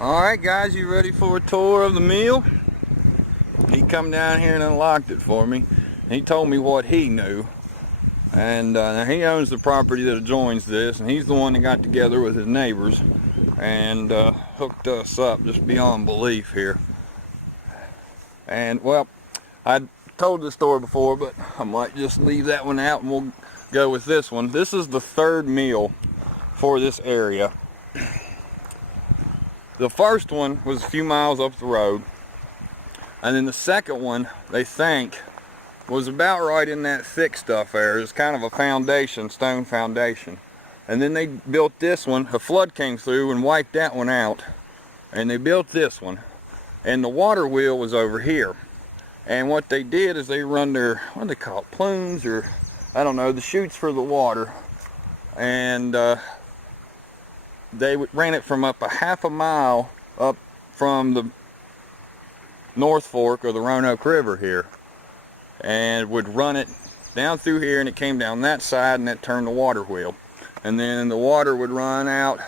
Alright guys, you ready for a tour of the mill? He come down here and unlocked it for me. He told me what he knew. And he owns the property that adjoins this, and he's the one that got together with his neighbors and hooked us up just beyond belief here. And well, I told this story before, but I might just leave that one out and we'll go with this one. This is the third mill for this area. The first one was a few miles up the road, and then the second one, they think, was about right in that thick stuff there. It's kind of a foundation, stone foundation. And then they built this one. A flood came through and wiped that one out, and they built this one. And the water wheel was over here. And what they did is they run their, what do they call it, plumes, or I don't know, the chutes for the water. And they ran it from up a half a mile up from the North Fork of the Roanoke River here, and would run it down through here, and it came down that side and that turned the water wheel, and then the water would run out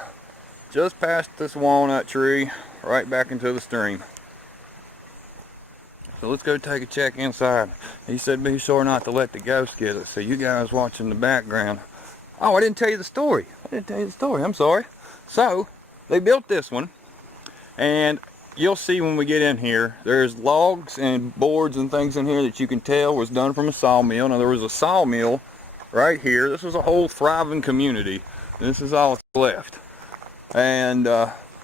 just past this walnut tree right back into the stream. So let's go take a check inside. He said be sure not to let the ghost get it. So you guys watching the background. Oh, I didn't tell you the story. I'm sorry. So they built this one, and you'll see when we get in here, there's logs and boards and things in here that you can tell was done from a sawmill. Now there was a sawmill right here. This was a whole thriving community. This is all that's left. And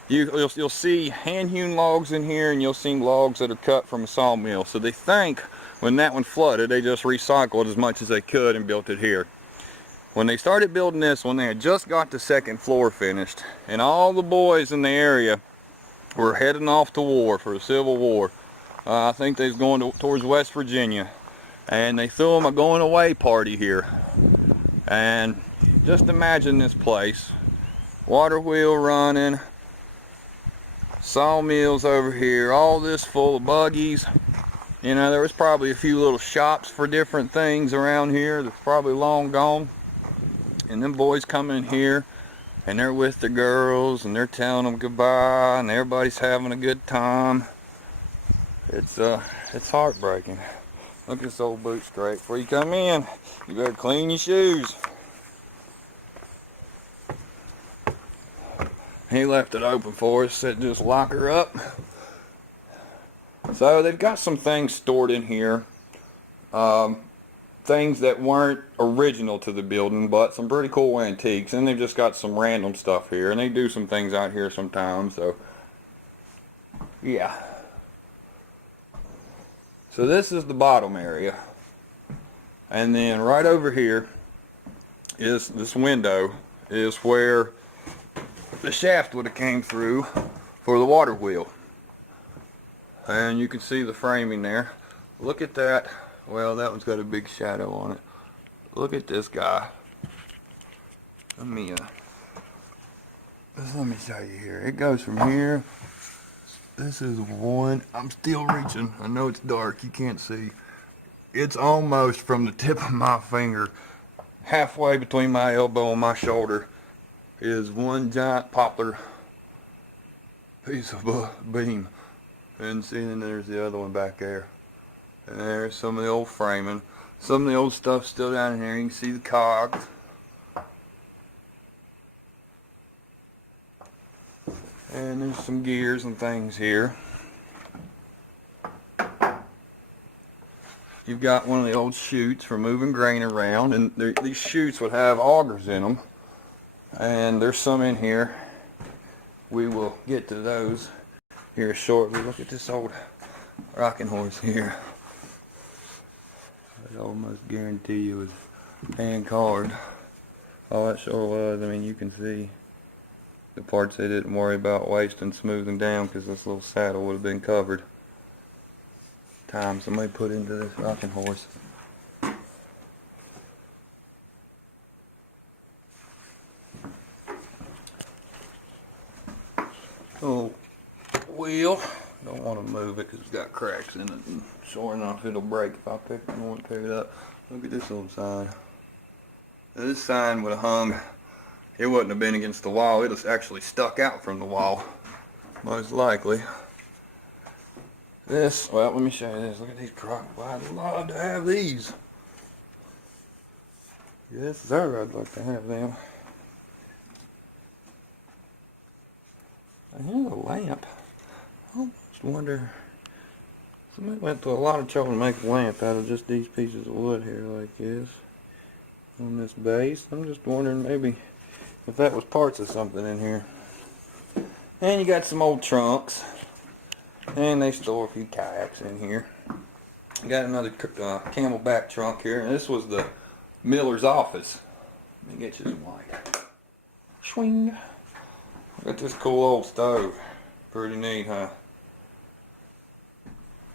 you'll see hand-hewn logs in here, and you'll see logs that are cut from a sawmill. So they think when that one flooded, they just recycled as much as they could and built it here. When they started building this one, they had just got the second floor finished, and all the boys in the area were heading off to war for the Civil War. I think they was going towards West Virginia, and they threw them a going away party here. And just imagine this place, water wheel running, sawmills over here, all this full of buggies. You know, there was probably a few little shops for different things around here that's probably long gone. And them boys come in here, and they're with the girls, and they're telling them goodbye, and everybody's having a good time. It's heartbreaking. Look at this old boot scrape. Before you come in, you better clean your shoes. He left it open for us, said just lock her up. So they've got some things stored in here. Things that weren't original to the building, but some pretty cool antiques, and they've just got some random stuff here, and they do some things out here sometimes. So yeah, so this is the bottom area, and then right over here is this window, is where the shaft would have came through for the water wheel, and you can see the framing there. Look at that. Well, that one's got a big shadow on it. Look at this guy. Let me show you here. It goes from here. This is one. I'm still reaching. I know it's dark. You can't see. It's almost from the tip of my finger, halfway between my elbow and my shoulder, is one giant poplar piece of beam. And see, then there's the other one back there. And there's some of the old framing. Some of the old stuff still down here. You can see the cogs. And there's some gears and things here. You've got one of the old chutes for moving grain around. And these chutes would have augers in them. And there's some in here. We will get to those here shortly. Look at this old rocking horse here. I almost guarantee you it was hand carved. Oh, it sure was. I mean, you can see the parts they didn't worry about wasting, smoothing down, because this little saddle would have been covered. Time somebody put into this rocking horse. Oh, wheel. Don't want to move it because it's got cracks in it, and sure enough it'll break if I won't pick it up. Look at this little sign. Now, this sign would have hung, it wouldn't have been against the wall, it was actually stuck out from the wall. most likely. This, well, let me show you this. Look at these crock. I'd love to have these. Yes, sir, I'd like to have them. And here's a lamp. I almost wonder, somebody went through a lot of trouble to make a lamp out of just these pieces of wood here like this. On this base. I'm just wondering maybe if that was parts of something in here. And you got some old trunks. And they store a few kayaks in here. You got another camelback trunk here. And this was the miller's office. Let me get you some light. Swing. Got this cool old stove. Pretty neat, huh?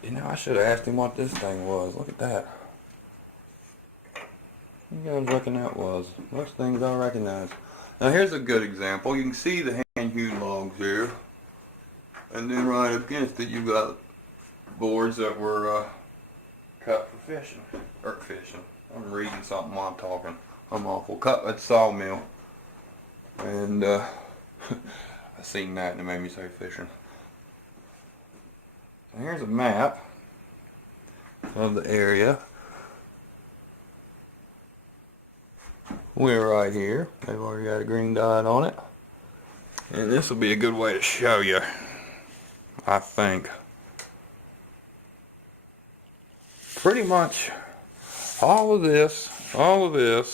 You know, I should have asked him what this thing was. Look at that. You guys reckon that was? Most things I recognize. Now here's a good example. You can see the hand-hewed logs here. And then right against it you've got boards that were cut for fishing. Or fishing. I'm reading something while I'm talking. I'm awful. Cut at sawmill. And I seen that and it made me say fishing. So here's a map of the area. We're right here. They've already got a green dot on it. And this will be a good way to show you, I think. Pretty much all of this, all the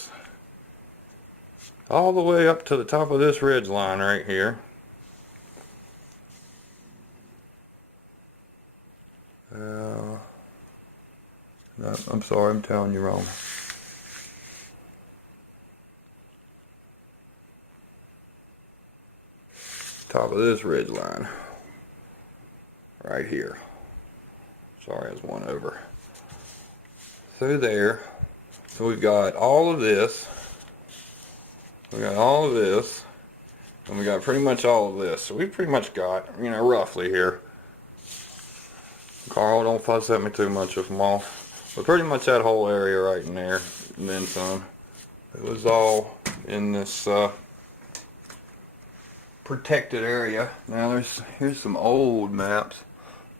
way up to the top of this ridge line right here. No, I'm sorry, I'm telling you wrong. Top of this ridge line right here. Sorry, I was one over. Through there. So we've got all of this. We got all of this. And we got pretty much all of this. So we've pretty much got, you know, roughly here. Carl, don't fuss at me too much if I'm off. But pretty much that whole area right in there. And then some. It was all in this protected area. Now here's some old maps.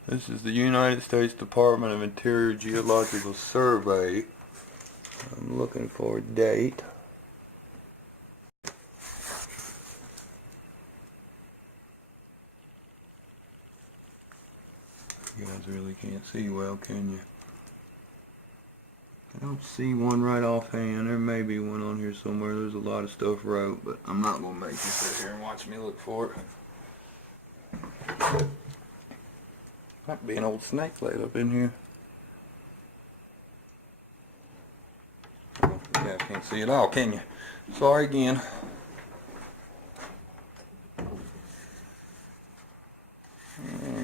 This is the United States Department of Interior Geological Survey. I'm looking for a date. You guys really can't see well, can you? I don't see one right offhand. There may be one on here somewhere. There's a lot of stuff wrote, but I'm not going to make you sit here and watch me look for it. Might be an old snake laid up in here. Oh, yeah, I can't see it all, can you? Sorry again.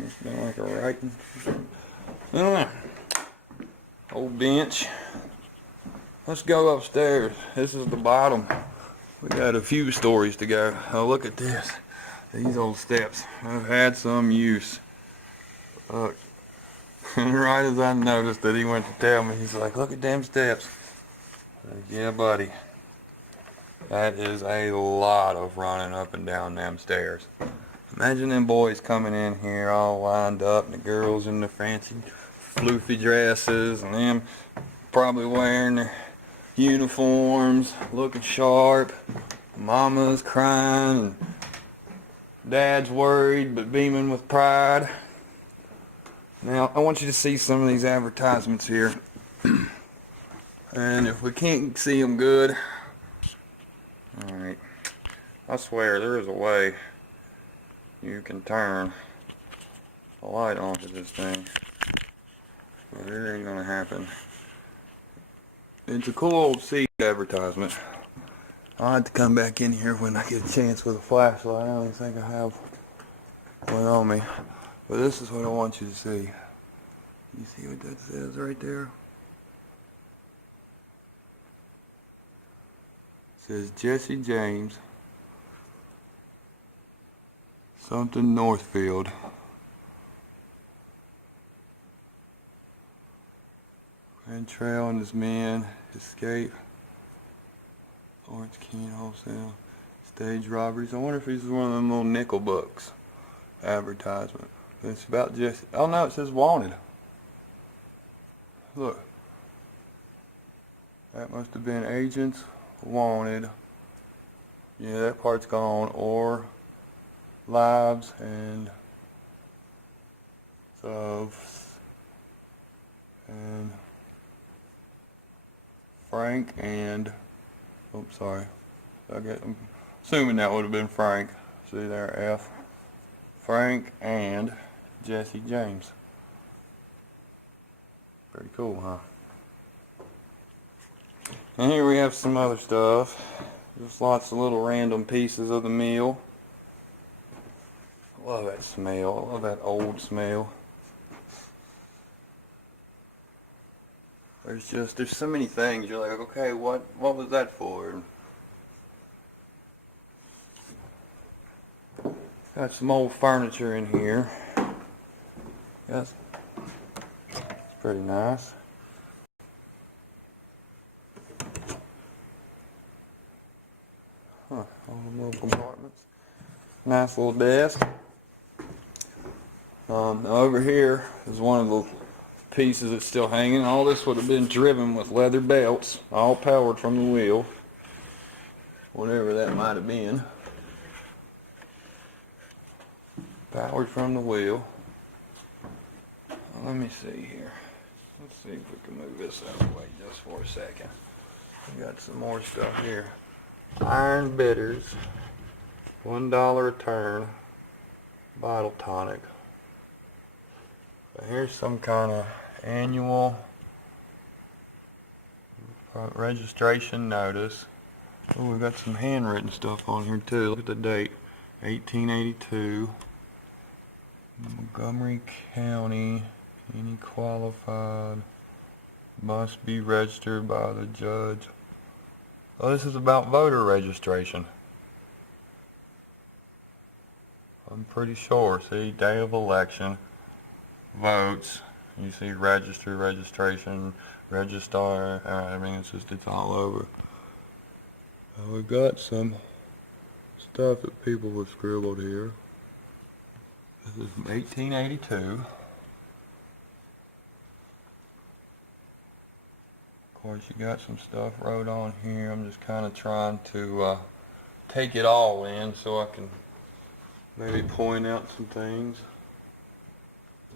It's been like a writing. Old bench. Let's go upstairs. This is the bottom. We got a few stories to go. Oh, look at this. These old steps. I've had some use. Look. Right as I noticed that he went to tell me, he's like, look at them steps. Like, yeah, buddy. That is a lot of running up and down them stairs. Imagine them boys coming in here all lined up, and the girls in the fancy floofy dresses, and them probably wearing their uniforms, looking sharp. Mama's crying, and Dad's worried but beaming with pride. Now, I want you to see some of these advertisements here. And if we can't see them good, alright, I swear there is a way you can turn the light onto this thing. But it ain't gonna happen. It's a cool old seed advertisement. I'll have to come back in here when I get a chance with a flashlight. I don't even think I have one on me. But this is what I want you to see. You see what that says right there? It says Jesse James, something Northfield. Grand Trail and his men escape. Orange King Wholesale. Stage robberies. I wonder if he's one of them little nickel books. advertisement. It's about just, oh no, it says wanted. Look. That must have been agents wanted. Yeah, that part's gone. Or lives and of and Frank and, oops, sorry. I'm assuming that would have been Frank. See there, F. Frank and Jesse James. Pretty cool, huh? And here we have some other stuff. Just lots of little random pieces of the meal. I love that smell. I love that old smell. There's so many things. You're like, okay, what was that for? Got some old furniture in here. Yes, it's pretty nice. Huh, all the little compartments. Nice little desk. Over here is one of the pieces that's still hanging. All this would have been driven with leather belts, all powered from the wheel. Whatever that might have been. Powered from the wheel. Let me see here. Let's see if we can move this out of the way just for a second. We got some more stuff here. Iron bitters, $1 a turn, bottle tonic. So here's some kind of annual registration notice. Oh, we've got some handwritten stuff on here too. Look at the date, 1882. Montgomery County, any qualified must be registered by the judge. Oh, this is about voter registration. I'm pretty sure. See, day of election, votes. You see register, registration, register. I mean, it's all over. We've got some stuff that people have scribbled here. This is 1882. Of course, you got some stuff wrote on here. I'm just kind of trying to take it all in so I can maybe point out some things.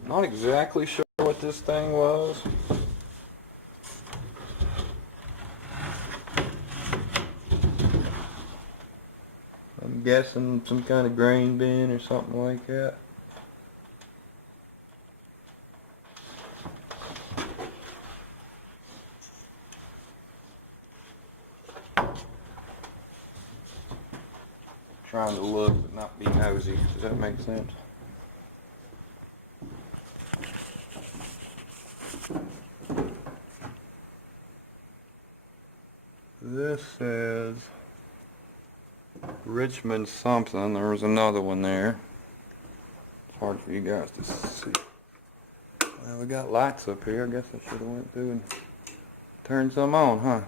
Not exactly sure what this thing was. I'm guessing some kind of grain bin or something like that. Trying to look but not be nosy. Does that make sense? This says Richmond something. There was another one there. It's hard for you guys to see. Well, we got lights up here. I guess I should have went through and turned some on, huh?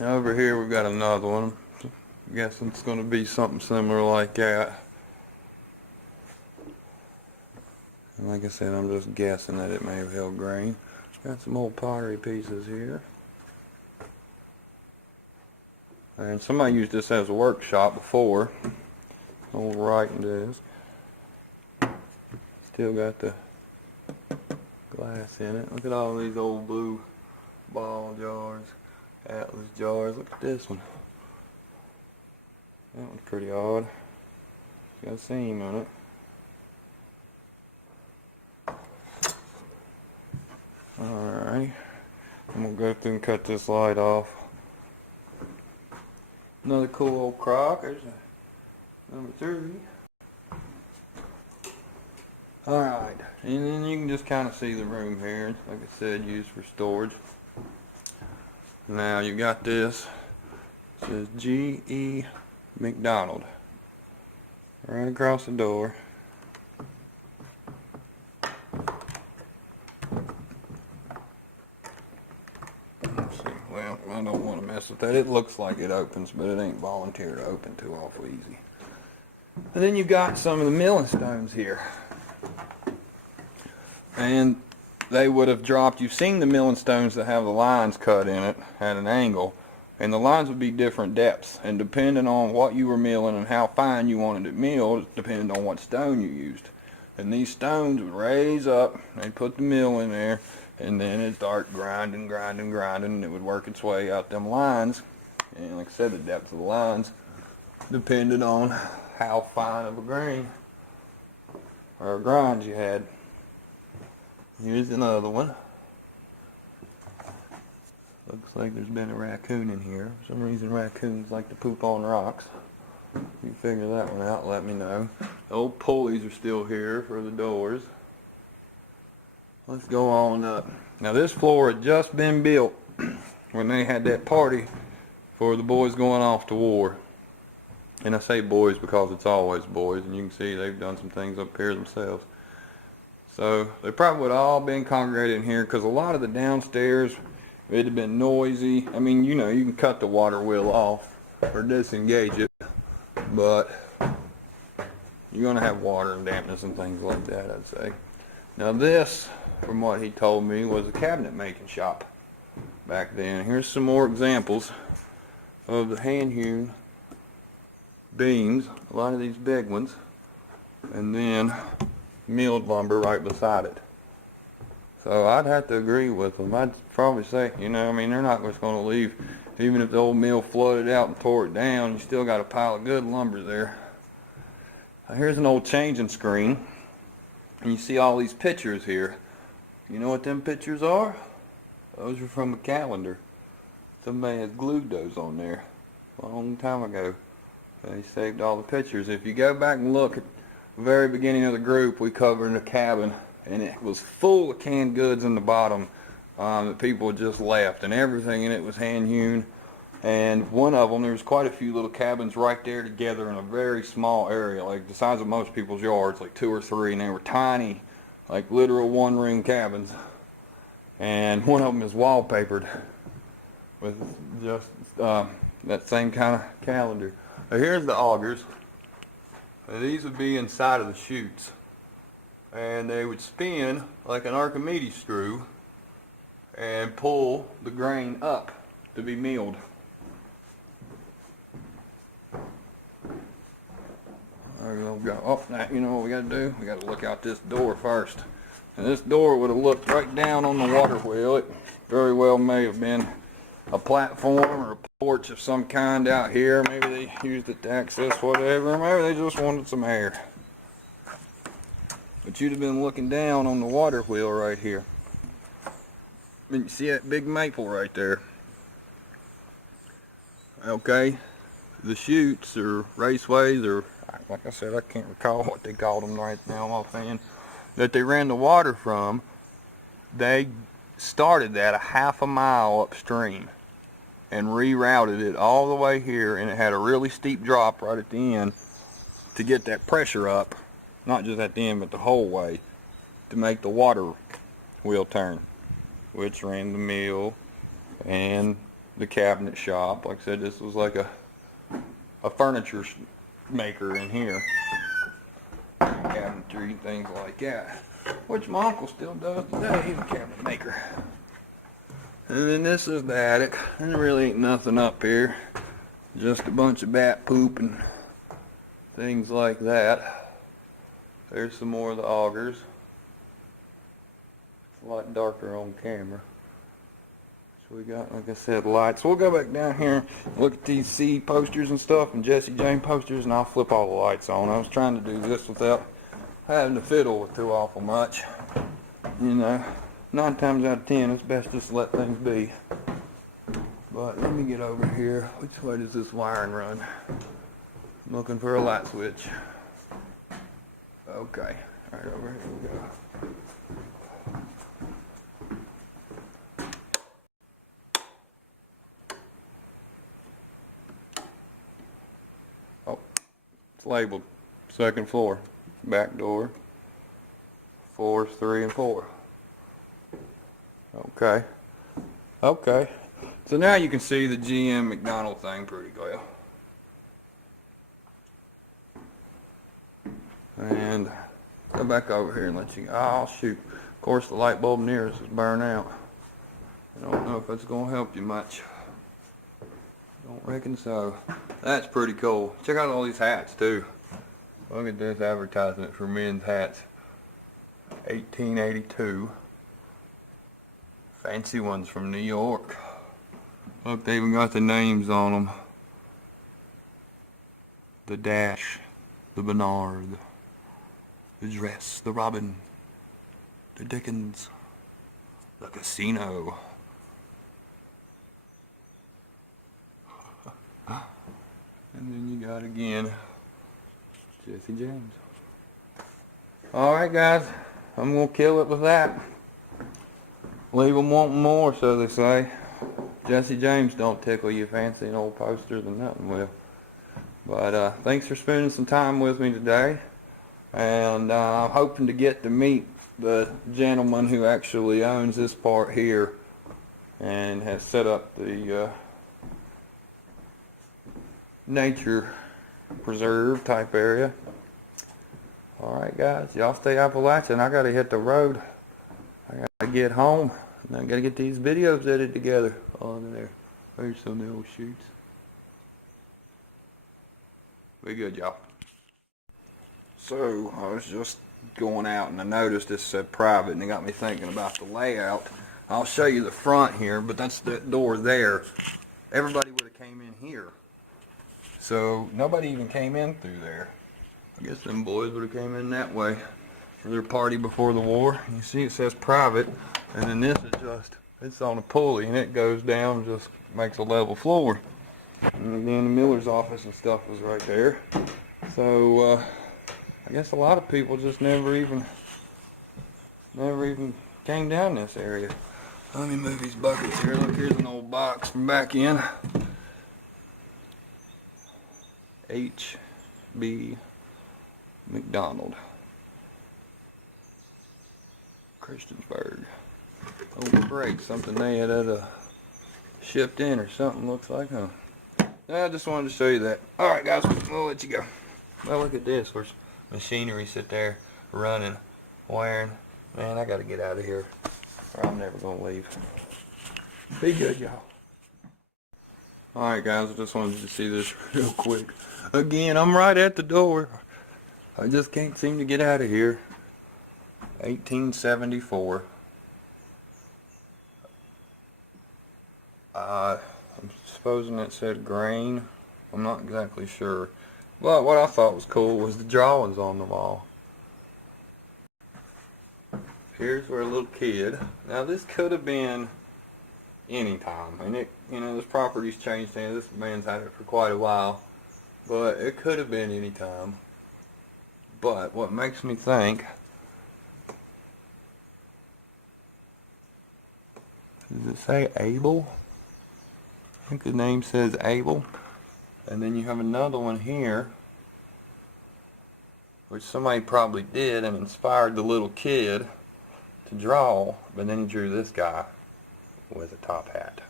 Over here we've got another one. I'm guessing it's going to be something similar like that. And like I said, I'm just guessing that it may have held grain. Got some old pottery pieces here. And somebody used this as a workshop before. Old writing desk. Still got the glass in it. Look at all these old blue ball jars. Atlas jars. Look at this one. That one's pretty odd. It's got a seam on it. Alright. I'm gonna go through and cut this light off. Another cool old crock. There's a number 3. Alright. And then you can just kind of see the room here. Like I said, used for storage. Now you got this. It says G.E. McDonald. Right across the door. Let's see. Well, I don't want to mess with that. It looks like it opens, but it ain't volunteer to open too awful easy. And then you've got some of the milling stones here. And they would have dropped, you've seen the milling stones that have the lines cut in it at an angle. And the lines would be different depths. And depending on what you were milling and how fine you wanted it milled, depending on what stone you used. And these stones would raise up, they'd put the mill in there, and then it'd start grinding, and it would work its way out them lines. And like I said, the depth of the lines depended on how fine of a grain or a grind you had. Here's another one. Looks like there's been a raccoon in here. For some reason raccoons like to poop on rocks. If you figure that one out, let me know. The old pulleys are still here for the doors. Let's go on up. Now this floor had just been built when they had that party for the boys going off to war. And I say boys because it's always boys, and you can see they've done some things up here themselves. So they probably would have all been congregated in here because a lot of the downstairs, it'd have been noisy. I mean, you know, you can cut the water wheel off or disengage it, but you're going to have water and dampness and things like that, I'd say. Now this, from what he told me, was a cabinet making shop back then. Here's some more examples of the hand-hewn beams, a lot of these big ones, and then milled lumber right beside it. So I'd have to agree with them. I'd probably say, you know, I mean, they're not just going to leave, even if the old mill flooded out and tore it down, you still got a pile of good lumber there. Now, here's an old changing screen, and you see all these pictures here. You know what them pictures are? Those are from a calendar. Somebody has glued those on there a long time ago. They saved all the pictures. If you go back and look at the very beginning of the group, we covered a cabin, and it was full of canned goods in the bottom that people had just left, and everything in it was hand hewn. And one of them, there was quite a few little cabins right there together in a very small area, like the size of most people's yards, like 2 or 3, and they were tiny, like literal one-room cabins. And one of them is wallpapered with just that same kind of calendar. Now here's the augers. Now these would be inside of the chutes, and they would spin like an Archimedes screw and pull the grain up to be milled. There we go. Oh, now you know what we got to do? We got to look out this door first. And this door would have looked right down on the water wheel. It very well may have been a platform or a porch of some kind out here. Maybe they used it to access whatever. Maybe they just wanted some air. But you'd have been looking down on the water wheel right here. And you see that big maple right there. Okay, the chutes or raceways, or like I said, I can't recall what they called them right now offhand, that they ran the water from. They started that a half a mile upstream and rerouted it all the way here, and it had a really steep drop right at the end to get that pressure up, not just at the end but the whole way, to make the water wheel turn, which ran the mill and the cabinet shop. Like I said, this was like a furniture maker in here, cabinetry, things like that, which my uncle still does today. He's a cabinet maker. And then this is the attic, and there really ain't nothing up here, just a bunch of bat poop and things like that. There's some more of the augers. It's a lot darker on camera. So we got, like I said, lights. We'll go back down here and look at these C posters and stuff, and Jesse Jane posters, and I'll flip all the lights on. I was trying to do this without having to fiddle with too awful much. You know, 9 times out of 10, it's best just to let things be. But let me get over here. Which way does this wiring run? I'm looking for a light switch. Okay, right over here we go. Oh, it's labeled 2nd floor, back door, floors 3 and 4. Okay. Okay. So now you can see the GM McDonald thing pretty well. And go back over here and let you go. Oh shoot. Of course the light bulb near us is burned out. I don't know if that's gonna help you much. Don't reckon so. That's pretty cool. Check out all these hats too. Look at this advertisement for men's hats. 1882. Fancy ones from New York. Look, they even got the names on them. The Dash, the Bernard, the Dress, the Robin, the Dickens, the Casino. And then you got again Jesse James. Alright guys, I'm gonna kill it with that. Leave them wanting more, so they say. Jesse James don't tickle you fancy and old posters and nothing will. But thanks for spending some time with me today. And I'm hoping to get to meet the gentleman who actually owns this part here and has set up the nature preserve type area. Alright guys, y'all stay Appalachian. I gotta hit the road. I gotta get home. And I gotta get these videos edited together. Oh, there. There's some of the old shoots. Be good, y'all. So, I was just going out and I noticed this said private and it got me thinking about the layout. I'll show you the front here, but that's the door there. Everybody would have came in here. So, nobody even came in through there. I guess them boys would have came in that way for their party before the war. You see it says private, and then this is just, it's on a pulley and it goes down, just makes a level floor. And then the miller's office and stuff was right there. So I guess a lot of people just never even came down this area. Let me move these buckets here. Look, here's an old box from back in. H.B. McDonald. Christiansburg. Oh great, something they had shipped in or something, looks like, huh? I just wanted to show you that. Alright guys, we'll let you go. Well, look at this. There's machinery sit there running, wiring. Man, I gotta get out of here or I'm never gonna leave. Be good, y'all. Alright guys, I just wanted to see this real quick. Again, I'm right at the door. I just can't seem to get out of here. 1874. I'm supposing it said grain. I'm not exactly sure. But what I thought was cool was the drawings on the wall. Here's where a little kid. Now this could have been any time. And it, you know, this property's changed hands. This man's had it for quite a while. But it could have been any time. But what makes me think, does it say Abel? I think the name says Abel. And then you have another one here, which somebody probably did and inspired the little kid to draw, but then he drew this guy with a top hat.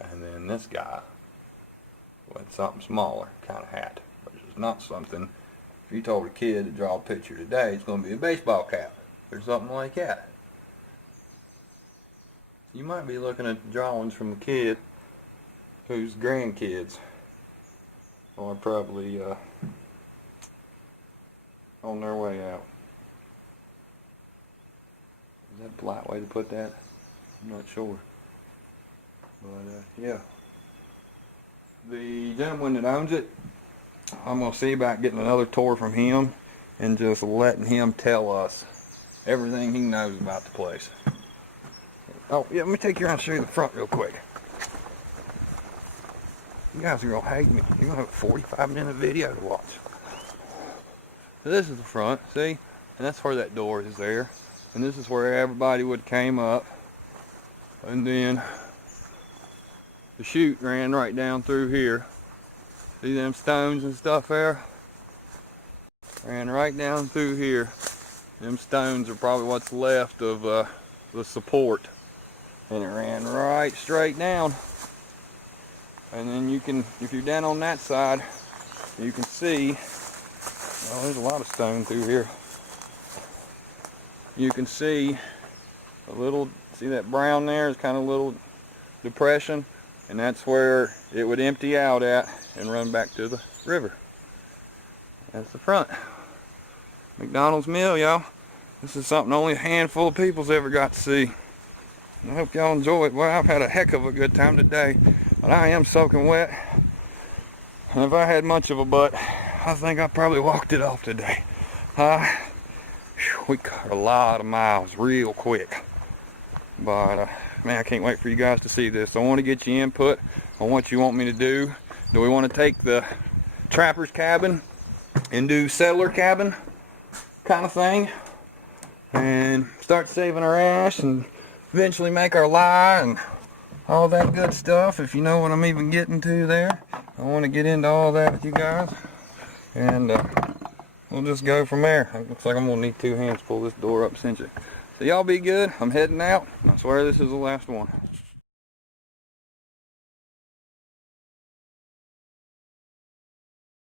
And then this guy with something smaller kind of hat, which is not something, if you told a kid to draw a picture today, it's going to be a baseball cap or something like that. You might be looking at drawings from a kid whose grandkids are probably on their way out. Is that a polite way to put that? I'm not sure. But yeah. The gentleman that owns it, I'm going to see about getting another tour from him and just letting him tell us everything he knows about the place. Oh, yeah, let me take you around and show you the front real quick. You guys are going to hate me. You're going to have a 45-minute video to watch. So this is the front, see? And that's where that door is there. And this is where everybody would came up. And then the chute ran right down through here. See them stones and stuff there? Ran right down through here. Them stones are probably what's left of the support. And it ran right straight down. And then you can, if you're down on that side, you can see Oh, there's a lot of stone through here. You can see a little, see that brown there is kind of a little depression, and that's where it would empty out at and run back to the river. That's the front. McDonald's Mill, y'all. This is something only a handful of people's ever got to see. I hope y'all enjoy it. Well, I've had a heck of a good time today, but I am soaking wet. And if I had much of a butt, I think I probably walked it off today. We cut a lot of miles real quick. But, man, I can't wait for you guys to see this. I want to get your input on what you want me to do. Do we want to take the trapper's cabin and do settler cabin kind of thing? And start saving our ash and eventually make our lye and all that good stuff, if you know what I'm even getting to there. I want to get into all that with you guys. And we'll just go from there. It looks like I'm going to need 2 hands to pull this door up, cinch it. So y'all be good. I'm heading out. I swear this is the last one.